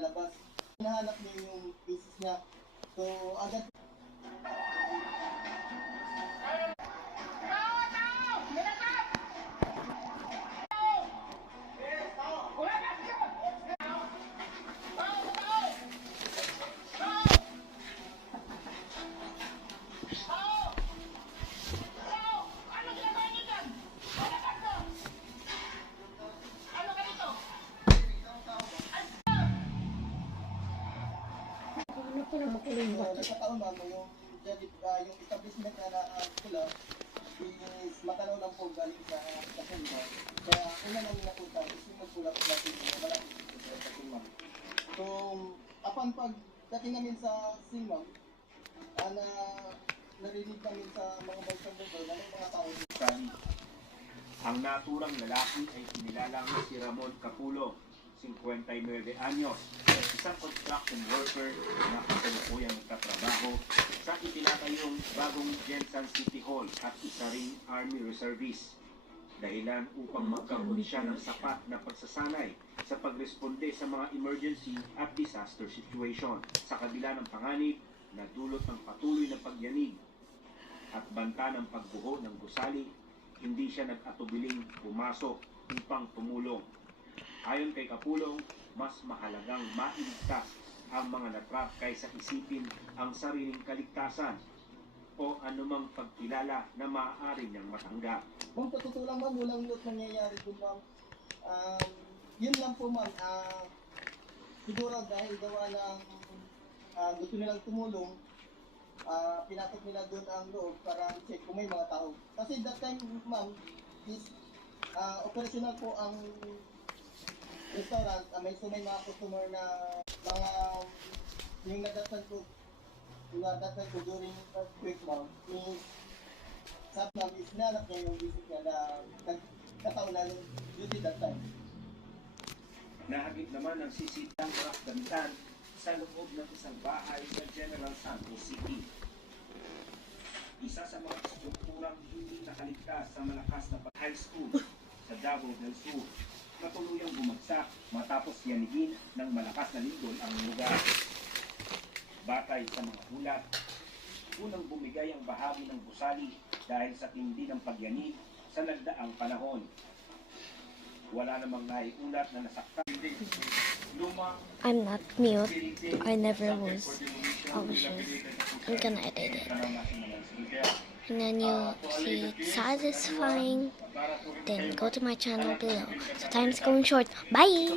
pinalabas. Hinahanap niya yung pieces niya. So, agad nagkataon ma'am, yung establishment na pula is matanaw lang po galing sa Kasimba. Kaya una namin napunta is yung magpula po natin malapit sa Kasimba. So, upon pagdating namin sa Simam, na narinig namin sa mga barkada na may mga tao. Ang naturang lalaki ay kinilalang si Ramon Capulo, 59 anyos, isang construction worker na kasalukuyang nagtatrabaho sa itinatayong bagong Jensan City Hall at isa ring Army Reservist. Dahilan upang magkaroon siya ng sapat na pagsasanay sa pagresponde sa mga emergency at disaster situation sa kabila ng panganib na dulot ng patuloy na pagyanig at banta ng pagbuho ng gusali. Hindi siya nag-atubiling pumasok upang tumulong. Ayon kay Kapulong, mas mahalagang mailigtas ang mga natrap kaysa isipin ang sariling kaligtasan o anumang pagkilala na maaari niyang matanggap. Kung totoo lang ma'am, walang lot nangyayari po ma'am. Yun lang po ma'am, siguro dahil gawa ng gusto nilang tumulong, pinatok nila doon ang loob para check kung may mga tao. Kasi that time ma'am, is operational po ang restaurant, may mga customer na mga yung nadatnan ko during break ma'am is sabi ma'am is nanap niya yung visit niya na nagkataon na yung duty that time. Nahagip naman ang sisitang gamitan sa loob ng isang bahay sa General Santos City. Isa sa mga strukturang hindi nakaligtas sa malakas na high school sa Davao del Sur na tuluyang bumagsak matapos yanigin ng malakas na lindol ang lugar. Batay sa mga ulat, unang bumigay ang bahagi ng gusali dahil sa tindi ng pagyanig sa nagdaang panahon. Wala namang naiulat na nasaktan. I'm not mute. I never was. Oh, sure. I'm gonna edit it. And then you see it's satisfying. Then go to my channel below. So time's going short. Bye!